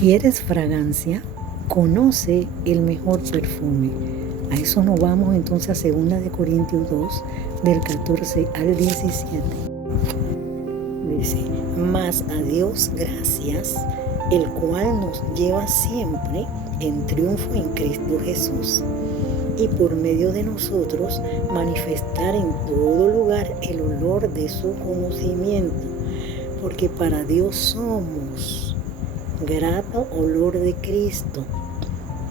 ¿Quieres fragancia? Conoce el mejor perfume. A eso nos vamos entonces a 2 Corintios 2, del 14 al 17. Dice, mas a Dios gracias, el cual nos lleva siempre en triunfo en Cristo Jesús, y por medio de nosotros manifestar en todo lugar el olor de su conocimiento, porque para Dios somos grato olor de Cristo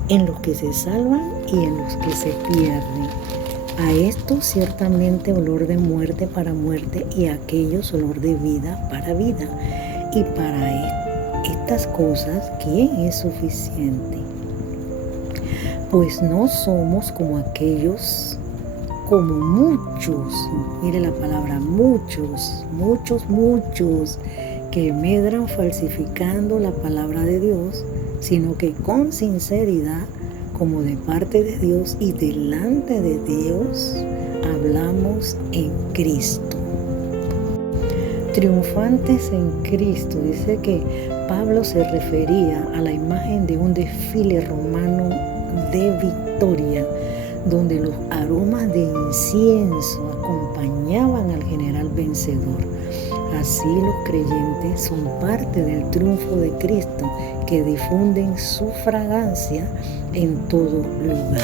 en los que se salvan y en los que se pierden. A esto ciertamente olor de muerte para muerte, y a aquellos olor de vida para vida. Y para estas cosas, ¿quién es suficiente? Pues no somos como aquellos, como muchos, mire la palabra muchos, que medran falsificando la palabra de Dios, sino que con sinceridad, como de parte de Dios y delante de Dios, hablamos en Cristo. Triunfantes en Cristo. Dice que Pablo se refería a la imagen de un desfile romano de victoria, donde los aromas de incienso acompañaban al general vencedor. Así los creyentes son parte del triunfo de Cristo, que difunden su fragancia en todo lugar.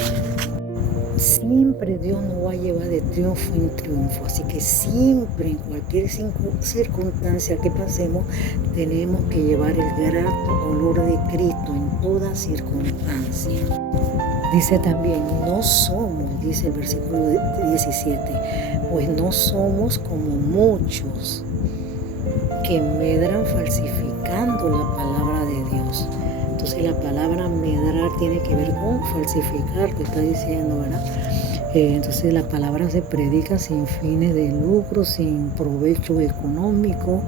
Siempre Dios nos va a llevar de triunfo en triunfo, así que siempre, en cualquier circunstancia que pasemos, tenemos que llevar el grato olor de Cristo en toda circunstancia. Dice también, no somos, dice el versículo 17, pues no somos como muchos que medran falsificando la palabra de Dios. Entonces la palabra medrar tiene que ver con falsificar, te está diciendo, ¿verdad? Entonces la palabra se predica sin fines de lucro, sin provecho económico,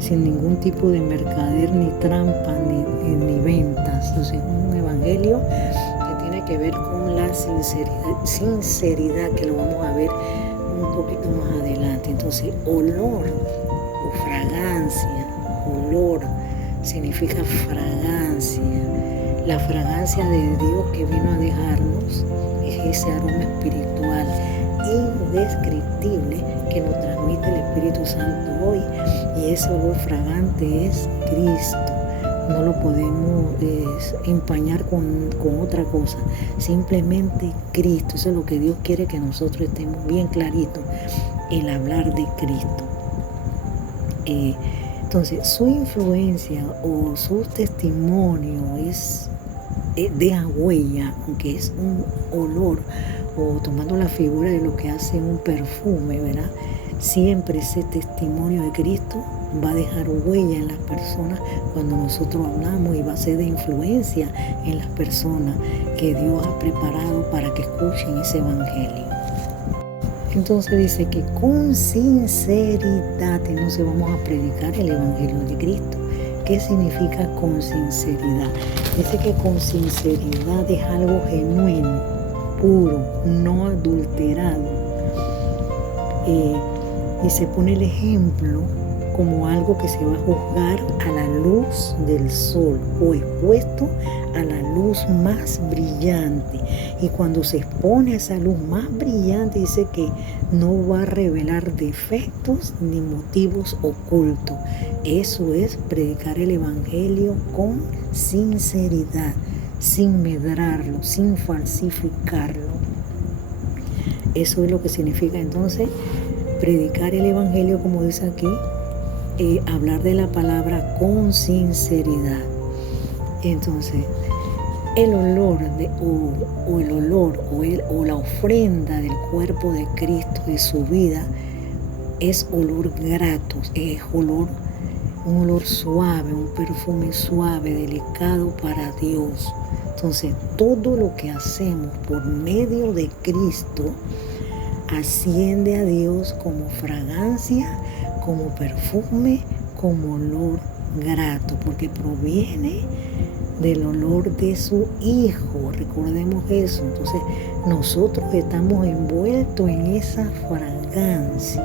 sin ningún tipo de mercader, ni trampa, ni ventas. Entonces un evangelio que tiene que ver con la sinceridad, que lo vamos a ver un poquito más adelante. Entonces olor o fragancia, olor significa fragancia. La fragancia de Dios que vino a dejarnos es ese aroma espiritual indescriptible que nos transmite el Espíritu Santo hoy, y ese olor fragante es Cristo. No lo podemos empañar con otra cosa, simplemente Cristo. Eso es lo que Dios quiere, que nosotros estemos bien claritos, el hablar de Cristo. Entonces su influencia o su testimonio deja huella, aunque es un olor, o tomando la figura de lo que hace un perfume, ¿verdad? Siempre ese testimonio de Cristo va a dejar huella en las personas cuando nosotros hablamos, y va a ser de influencia en las personas que Dios ha preparado para que escuchen ese evangelio. Entonces dice que con sinceridad entonces vamos a predicar el evangelio de Cristo. ¿Qué significa con sinceridad? Dice que con sinceridad es algo genuino, puro, no adulterado. Y se pone el ejemplo como algo que se va a juzgar a la luz del sol, o expuesto a la luz más brillante. Y cuando se expone a esa luz más brillante, dice que no va a revelar defectos ni motivos ocultos. Eso es predicar el evangelio con sinceridad, sin medrarlo, sin falsificarlo. Eso es lo que significa entonces predicar el evangelio, como dice aquí, hablar de la palabra con sinceridad. Entonces, el olor o la ofrenda del cuerpo de Cristo, de su vida, es olor grato, es un olor suave, un perfume suave, delicado para Dios. Entonces, todo lo que hacemos por medio de Cristo asciende a Dios como fragancia, como perfume, como olor grato, porque proviene del olor de su Hijo. Recordemos eso. Entonces nosotros estamos envueltos en esa fragancia.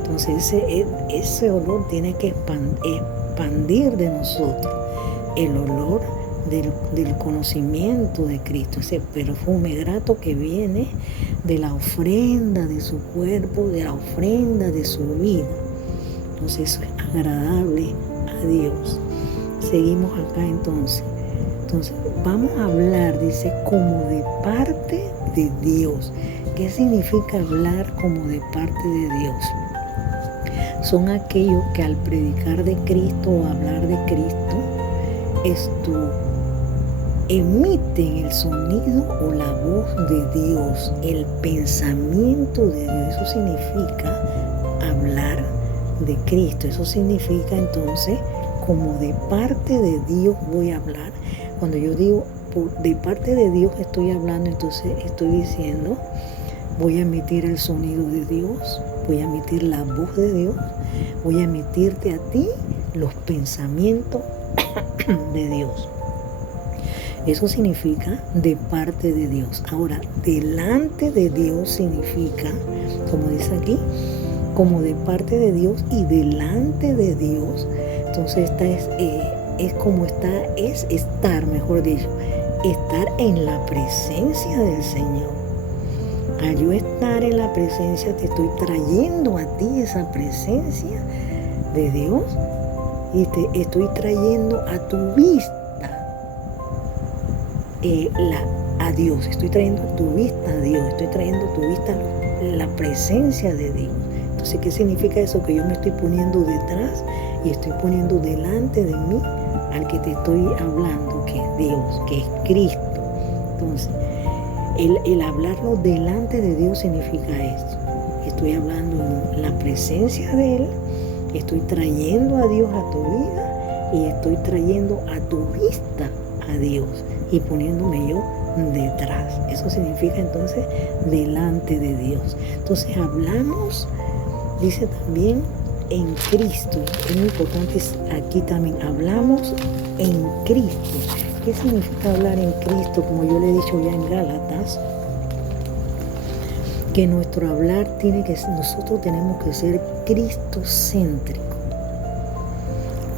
Entonces ese olor tiene que expandir de nosotros. el olor del conocimiento de Cristo, ese perfume grato que viene de la ofrenda de su cuerpo, de la ofrenda de su vida. Entonces eso es agradable a Dios. Seguimos acá entonces. Entonces vamos a hablar, dice, como de parte de Dios. ¿Qué significa hablar como de parte de Dios? Son aquellos que al predicar de Cristo o hablar de Cristo, emiten el sonido o la voz de Dios, el pensamiento de Dios. Eso significa hablar de Cristo. Eso significa entonces, como de parte de Dios voy a hablar. Cuando yo digo de parte de Dios estoy hablando, entonces estoy diciendo, voy a emitir el sonido de Dios, voy a emitir la voz de Dios, voy a emitirte a ti los pensamientos de Dios. Eso significa de parte de Dios. Ahora, delante de Dios significa, como dice aquí, como de parte de Dios y delante de Dios. Entonces esta es estar, mejor dicho, estar en la presencia del Señor. Al yo estar en la presencia, te estoy trayendo a ti esa presencia de Dios y te estoy trayendo a tu vista a Dios. Estoy trayendo a tu vista a Dios, estoy trayendo a tu vista la presencia de Dios. Entonces, ¿qué significa eso? Que yo me estoy poniendo detrás y estoy poniendo delante de mí al que te estoy hablando, que es Dios, que es Cristo. Entonces, el hablarlo delante de Dios significa esto. Estoy hablando en la presencia de Él, estoy trayendo a Dios a tu vida y estoy trayendo a tu vista a Dios y poniéndome yo detrás. Eso significa entonces delante de Dios. Entonces hablamos, dice también, en Cristo. Es muy importante aquí también, hablamos en Cristo. ¿Qué significa hablar en Cristo? Como yo le he dicho ya en Gálatas, que nuestro hablar nosotros tenemos que ser cristocéntrico.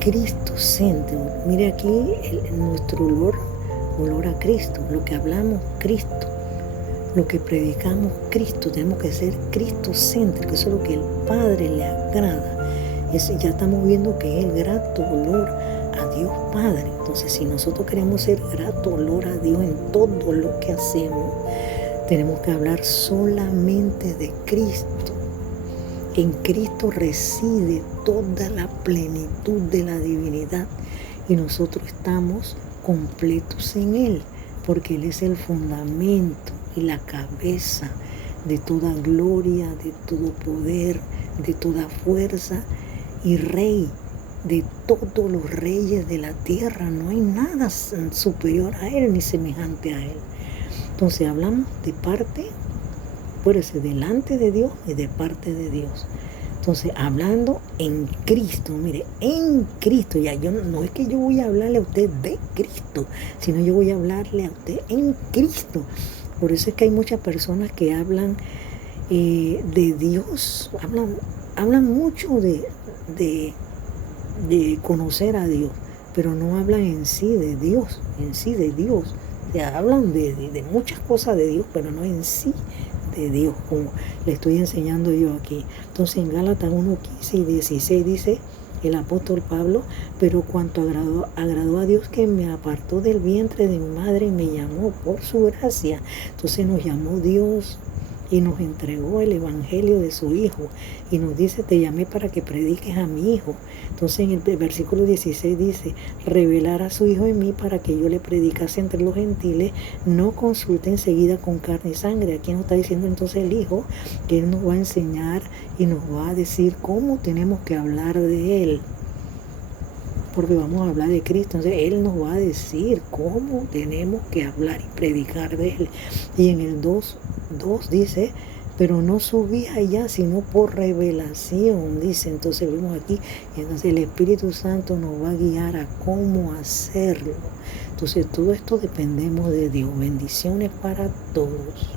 Cristocéntrico. Mire aquí nuestro olor a Cristo, lo que hablamos Cristo, lo que predicamos Cristo, tenemos que ser cristocéntricos. Eso es lo que el Padre le agrada. Ya estamos viendo que es el grato olor a Dios Padre. Entonces, si nosotros queremos ser grato olor a Dios en todo lo que hacemos, tenemos que hablar solamente de Cristo. En Cristo reside toda la plenitud de la divinidad y nosotros estamos completos en Él, porque Él es el fundamento y la cabeza de toda gloria, de todo poder, de toda fuerza y Rey de todos los reyes de la tierra. No hay nada superior a Él ni semejante a Él. Entonces hablamos de parte, acuérdense, delante de Dios y de parte de Dios. Entonces, hablando en Cristo, mire, en Cristo, ya no es que yo voy a hablarle a usted de Cristo, sino yo voy a hablarle a usted en Cristo. Por eso es que hay muchas personas que hablan de Dios, hablan mucho de conocer a Dios, pero no hablan en sí de Dios, O sea, hablan de muchas cosas de Dios, pero no en sí de Dios, como le estoy enseñando yo aquí. Entonces en Gálatas 1:15 y 16 dice el apóstol Pablo, pero cuanto agradó a Dios que me apartó del vientre de mi madre y me llamó por su gracia. Entonces nos llamó Dios y nos entregó el evangelio de su Hijo y nos dice, te llamé para que prediques a mi Hijo. Entonces en el versículo 16 dice, revelar a su Hijo en mí para que yo le predicase entre los gentiles, no consulte enseguida con carne y sangre. Aquí nos está diciendo entonces el Hijo que Él nos va a enseñar y nos va a decir cómo tenemos que hablar de Él, porque vamos a hablar de Cristo. Entonces Él nos va a decir cómo tenemos que hablar y predicar de Él. Y en el 2 dice, pero no subí allá sino por revelación, dice. Entonces vemos aquí, entonces el Espíritu Santo nos va a guiar a cómo hacerlo. Entonces todo esto dependemos de Dios. Bendiciones para todos.